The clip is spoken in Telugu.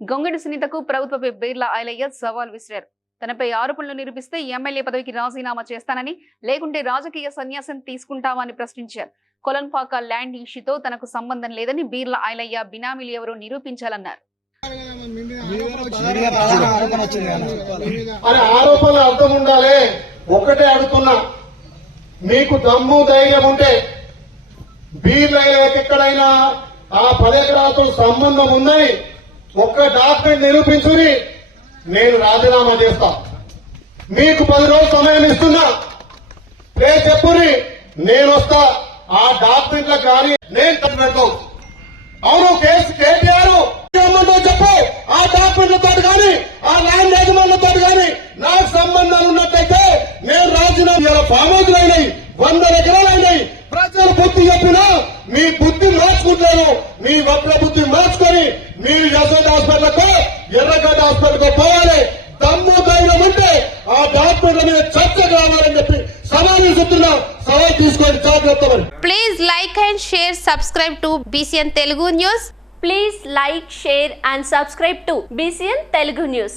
గొంగడి సునీతకు ప్రభుత్వ బీర్లా ఐలయ్య సవాల్ విసిరారు. తనపై ఆరోపణలు నిరూపిస్తే ఎమ్మెల్యే పదవికి రాజీనామా చేస్తానని లేకుంటే రాజకీయ సన్యాసం తీసుకుంటామని ప్రశ్నించారు. కొలన్పాక ల్యాండ్ ఇష్యూతో తనకు సంబంధం లేదని బీర్లా ఐలయ్య బినామీలు ఎవరో నిరూపించాలన్నారు. మీడియా ఆరోపణలు అర్థం ఉండాలి. ఒక్కటే అడుగుతున్నా. మీకు దమ్ము ధైర్యం ఉంటే బీర్లకి ఎక్కడైనా ఆ పదెకరాలతో సంబంధం ఉందని ఒక్క డాక్యుమెంట్ నిరూపించుని నేను రాజీనామా చేస్తా. మీకు పది రోజులు సమయం ఇస్తున్నా. రే చెప్పుని నేను వస్తా. ఆ డాక్యుమెంట్లకు కానీ నేను తప్పు అవును కేసు కేటీఆర్ చెప్పు. ఆ డాక్యుమెంట్లతో కానీ ఆ ల్యాండ్ యజమానులతో కానీ నాకు సంబంధాలు ఉన్నట్టయితే నేను రాజీనామా ఇలా ఫామ్ హౌస్లు అయినాయి వందల ఎకరాలు అయినాయి ప్రజలు బుద్ధి చెప్పినా మీ బుద్ధి మార్చుకుంటారు మీ వక్ర బుద్ధి మార్చుకొని మీరు యశోద హాస్పిటల్కో ఎర్రగడ్డ హాస్పిటల్కో పోవాలి దమ్ము ధైర్యం ఉంటే ఆ డాక్టర్ల మీద చర్చ కావాలని చెప్పి సవాల్ విసుతున్నా సవాల్ తీసుకొని జాగ్రత్త మరి Please like and share, subscribe to BCN Telugu News. Please like, share and subscribe to BCN Telugu News.